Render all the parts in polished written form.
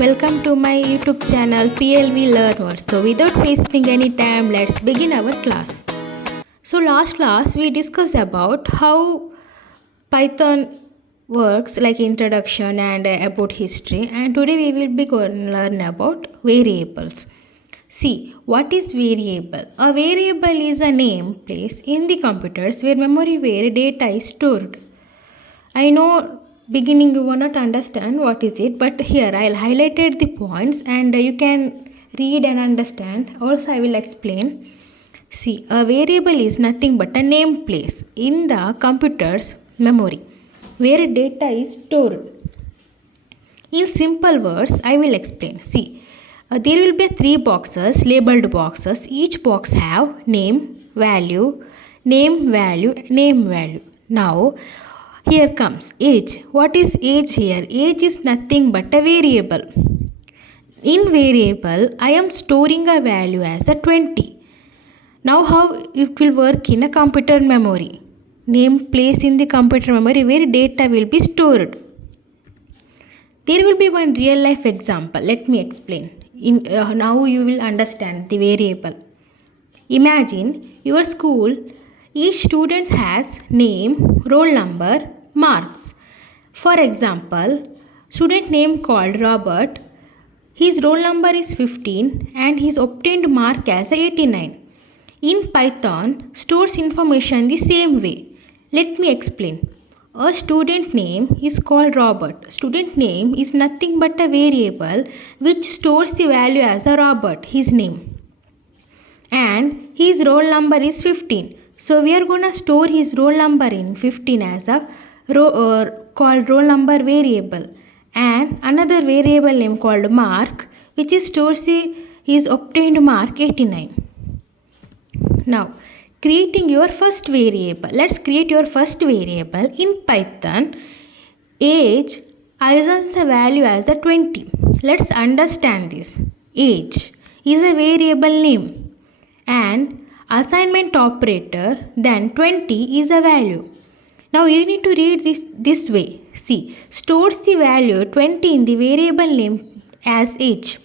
welcome to my YouTube channel PLV Learners. So without wasting any time, let's begin our class. So last class we discussed about how Python works, like introduction and about history, and today we will be going to learn about variables. See, what is variable? A variable is a name placed in the computers where memory where data is stored. I know beginning you will not understand what is it, but here I'll highlighted the points and you can read and understand. Also I will explain. See, a variable is nothing but a name place in the computer's memory where data is stored. In simple words, I will explain. See, there will be three boxes, labeled boxes. Each box have name, value, name, value, name, value. Now, here comes age. What is age here? Age is nothing but a variable. In variable, I am storing a value as a 20. Now how it will work in a computer memory? Name place in the computer memory where data will be stored. There will be one real life example. Let me explain. Now you will understand the variable. Imagine your school. Each student has name, roll number, marks. For example, student name called Robert. His roll number is 15 and his obtained mark as 89. In Python, stores information the same way. Let me explain. A student name is called Robert. Student name is nothing but a variable which stores the value as a Robert, his name. And his roll number is 15. So we are going to store his roll number in 15 as a called roll number variable, and another variable name called mark which stores his obtained mark 89. Now creating your first variable. Let's create your first variable in Python. Age assigns a value as a 20. Let's understand this. Age is a variable name and assignment operator, then 20 is a value. Now you need to read this way. See, stores the value 20 in the variable name as age.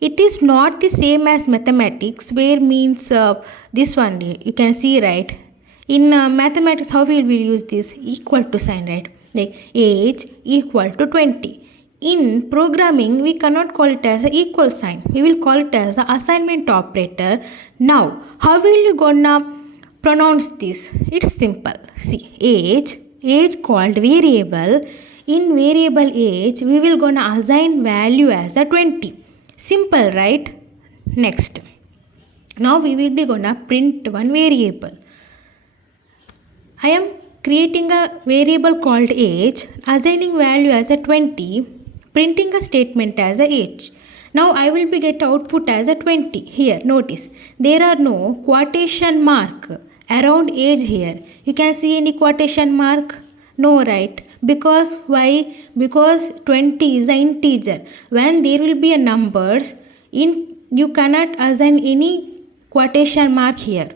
It is not the same as mathematics where means this one you can see, right? In mathematics how we will use this equal to sign, right? Like age equal to 20. In programming we cannot call it as a equal sign. We will call it as the assignment operator. Now how will you gonna pronounce this? It's simple. See, age called variable. In variable age we will gonna assign value as a 20. Simple, right? Next, now we will be gonna print one variable. I am creating a variable called age, assigning value as a 20, printing a statement as a age. Now I will be get output as a 20. Here notice there are no quotation mark around age here. You can see any quotation mark? No, right? Because why? Because 20 is an integer. When there will be a numbers in, you cannot assign any quotation mark here,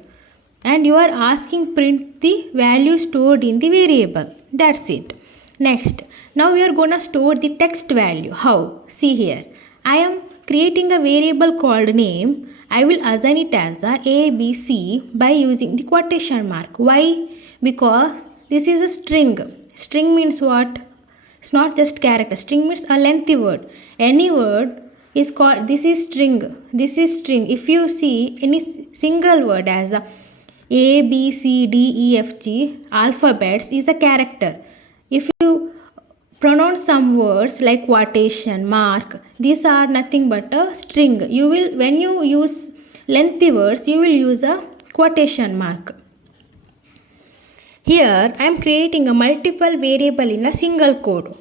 and you are asking print the value stored in the variable. That's it. Next, now we are gonna store the text value. How? See here, I am creating a variable called name. I will assign it as a ABC by using the quotation mark. Why? Because this is a string. String means what? It's not just character. String means a lengthy word. Any word is called, this is string. This is string. If you see any single word as A, B, C, D, E, F, G alphabets is a character. If you pronounce some words like quotation mark, these are nothing but a string. You will, when you use lengthy words, you will use a quotation mark. Here I am creating a multiple variable in a single code.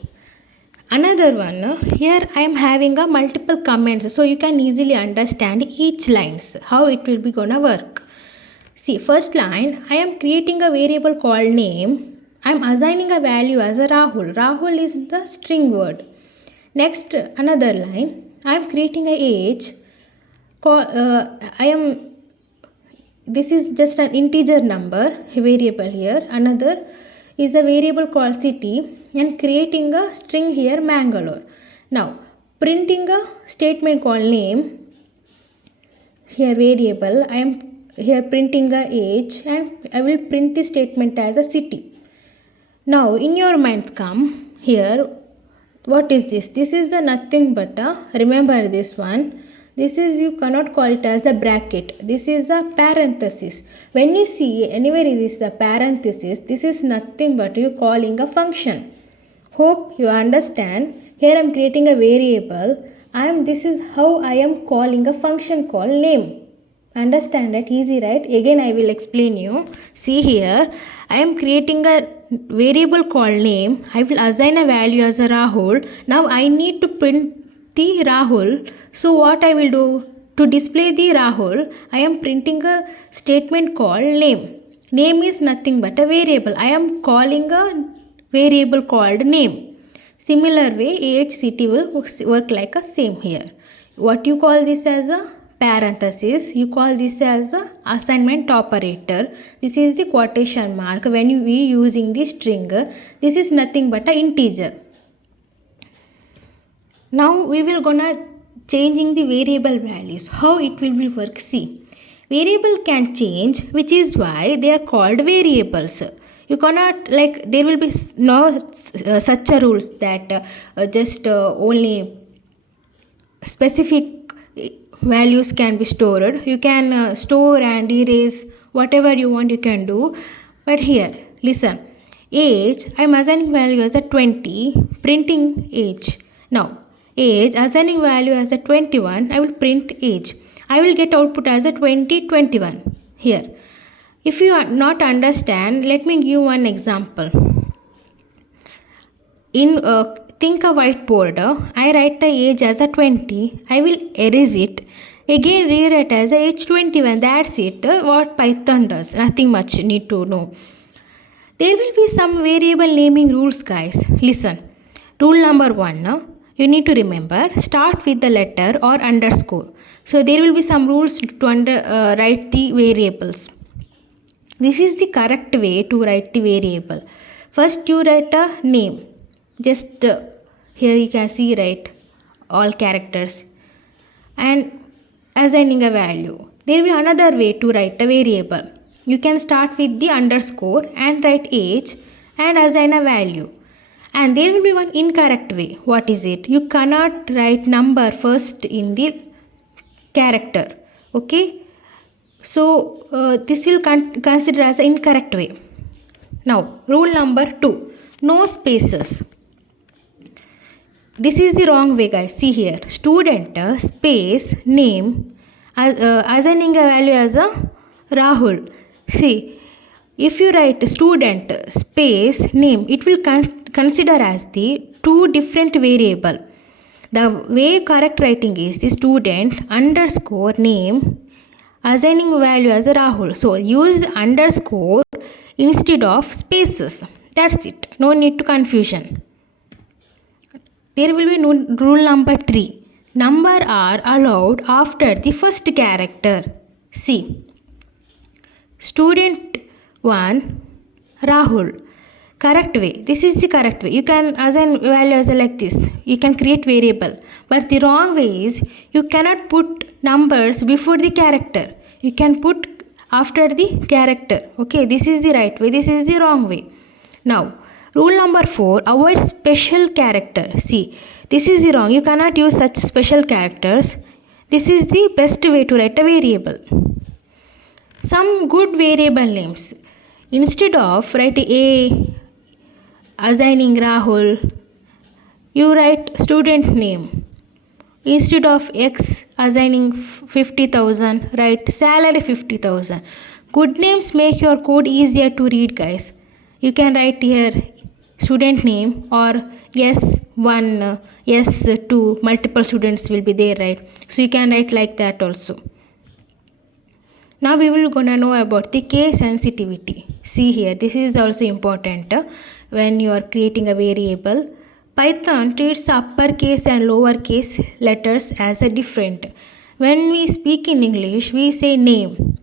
Another one, here I am having a multiple comments, so you can easily understand each lines how it will be gonna work. See, first line, I am creating a variable called name. I am assigning a value as a Rahul. Rahul is the string word. Next, another line, I am creating a age. This is just an integer number variable here. Another is a variable called city and creating a string here Mangalore. Now printing a statement called name. Here variable, I am here printing a age and I will print the statement as a city. Now in your minds come here, what is this? This is a nothing but a, remember this one, this is, you cannot call it as a bracket, this is a parenthesis. When you see anywhere this is a parenthesis, this is nothing but you calling a function. Hope you understand. Here I am creating a variable. This is how I am calling a function called name. Understand that? Easy, right? Again I will explain you. See here, I am creating a variable called name. I will assign a value as a Rahul. Now I need to print the Rahul. So what I will do? To display the Rahul, I am printing a statement called name. Name is nothing but a variable. I am calling a variable called name. Similar way, age, city will work like a same here. What you call this as a parenthesis, you call this as a assignment operator. This is the quotation mark when you be using the string. This is nothing but a integer. Now we will gonna changing the variable values. How it will be work? See, variable can change, which is why they are called variables. You cannot, like, there will be no such a rules that just only specific values can be stored. You can store and erase whatever you want, you can do. But here listen, age, I am assigning value as a 20, printing age. Now age, assigning value as a 21, I will print age. I will get output as a 2021 here. If you not understand, let me give one example. In think a whiteboard, I write the age as a 20. I will erase it. Again rewrite as a age 21. That's it. What Python does. Nothing much need to know. There will be some variable naming rules, guys. Listen. Rule number 1. You need to remember. Start with the letter or underscore. So there will be some rules to write the variables. This is the correct way to write the variable. First you write a name. Just here you can see, right, all characters and assigning a value. There will be another way to write a variable. You can start with the underscore and write age and assign a value. And there will be one incorrect way. What is it? You cannot write number first in the character. Okay. So this will consider as an incorrect way. Now rule number 2, no spaces. This is the wrong way, guys. See here, student space name, assigning a value as a Rahul. See, if you write student space name, it will consider as the two different variable. The way correct writing is the student underscore name, assigning value as a Rahul. So use underscore instead of spaces. That's it. No need to confusion. There will be rule number 3. Number are allowed after the first character. See. Student 1 Rahul. Correct way. This is the correct way. You can assign value as like this. You can create variable. But the wrong way is you cannot put numbers before the character. You can put after the character. Okay, this is the right way. This is the wrong way. Now, rule number 4, avoid special character. See, this is the wrong. You cannot use such special characters. This is the best way to write a variable. Some good variable names. Instead of writing A, assigning Rahul, you write student name. Instead of X, assigning 50,000, write salary 50,000. Good names make your code easier to read, guys. You can write here student name or S1, S2, multiple students will be there, right? So you can write like that also. Now we will gonna know about the case sensitivity. See here, this is also important when you are creating a variable. Python treats uppercase and lowercase letters as a different. When we speak in English, we say name.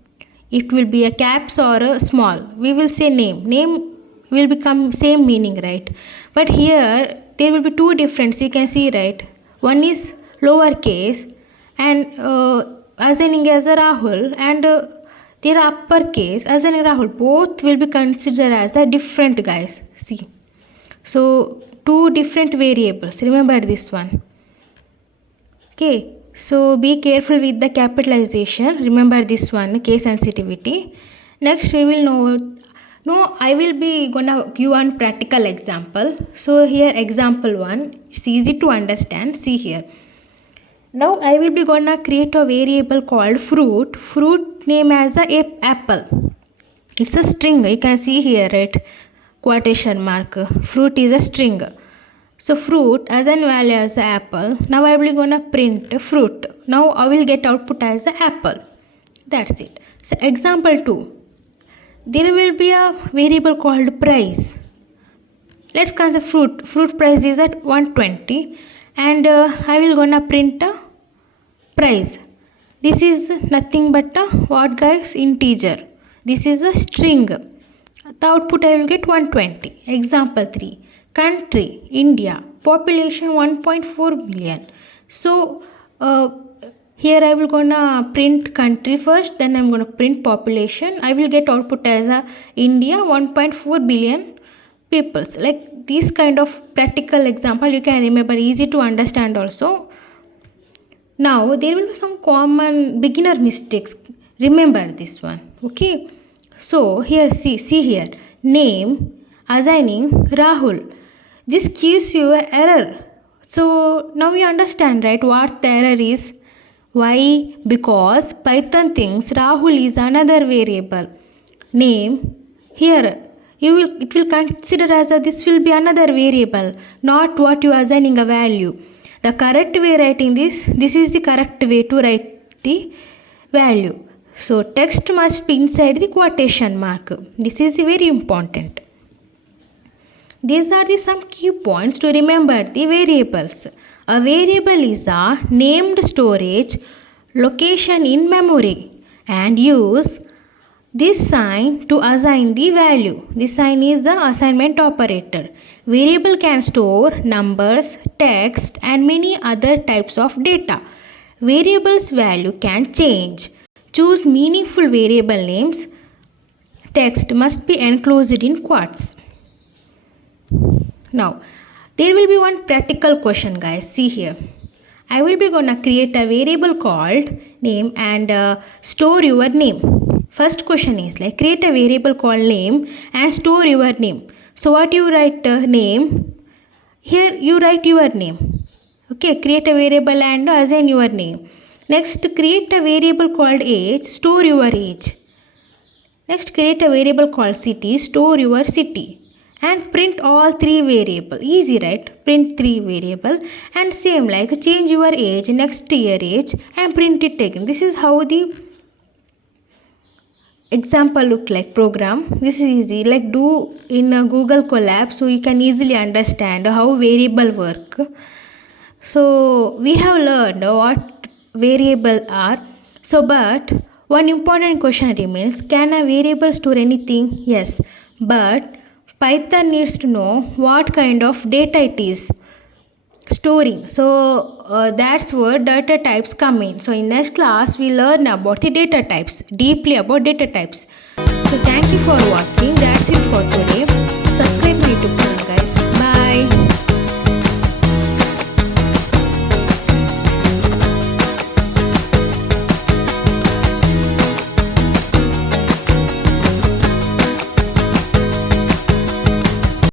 It will be a caps or a small. We will say name. Name will become same meaning, right? But here there will be two difference. You can see, right? one is lowercase and assigning as a Rahul, and their uppercase assigning Rahul, both will be considered as a different, guys. See, so two different variables, remember this one. Okay, so be careful with the capitalization, remember this one, case sensitivity. Next we will know I will be gonna give one practical example. So here example 1, it's easy to understand. See here, now I will be gonna create a variable called fruit name as a apple. It's a string, you can see here, right, quotation mark, fruit is a string. So fruit as an value as an apple. Now I will gonna print fruit. Now I will get output as an apple. That's it. So example 2, there will be a variable called price. Let's consider fruit price is at 120, and I will gonna print a price. This is nothing but a what, guys, integer. This is a string. The output I will get 120. Example 3, country India, population 1.4 billion. So here I will gonna print country first, then I'm gonna print population. I will get output as a India 1.4 billion peoples. Like this kind of practical example you can remember, easy to understand also. Now there will be some common beginner mistakes, remember this one. Okay, so here see here, name assigning Rahul, this gives you an error. So now you understand, right, what the error is. Why? Because Python thinks Rahul is another variable. Name here it will consider as this will be another variable, not what you are assigning a value. The correct way writing this is the correct way to write the value. So text must be inside the quotation mark. This is very important. These are some key points to remember the variables. A variable is a named storage location in memory, and use this sign to assign the value. This sign is the assignment operator. Variable can store numbers, text, and many other types of data. Variable's value can change. Choose meaningful variable names. Text must be enclosed in quotes. Now, there will be one practical question, guys. See here. I will be gonna create a variable called name and store your name. First question is like, create a variable called name and store your name. So what you write name? Here you write your name. Okay, create a variable and assign your name. Next, create a variable called age, store your age. Next, create a variable called city, store your city. And print all three variable. Easy, right? Print three variable, and same like change your age, next year age, and print it again. This is how the example look like program. This is easy, like do in a Google Colab, so you can easily understand how variable work. So we have learned what variable are. So but one important question remains, can a variable store anything? Yes, but Python needs to know what kind of data it is storing. So that's where data types come in. So in next class we learn about the data types, deeply about data types. So thank you for watching. That's it for today. Subscribe my YouTube channel.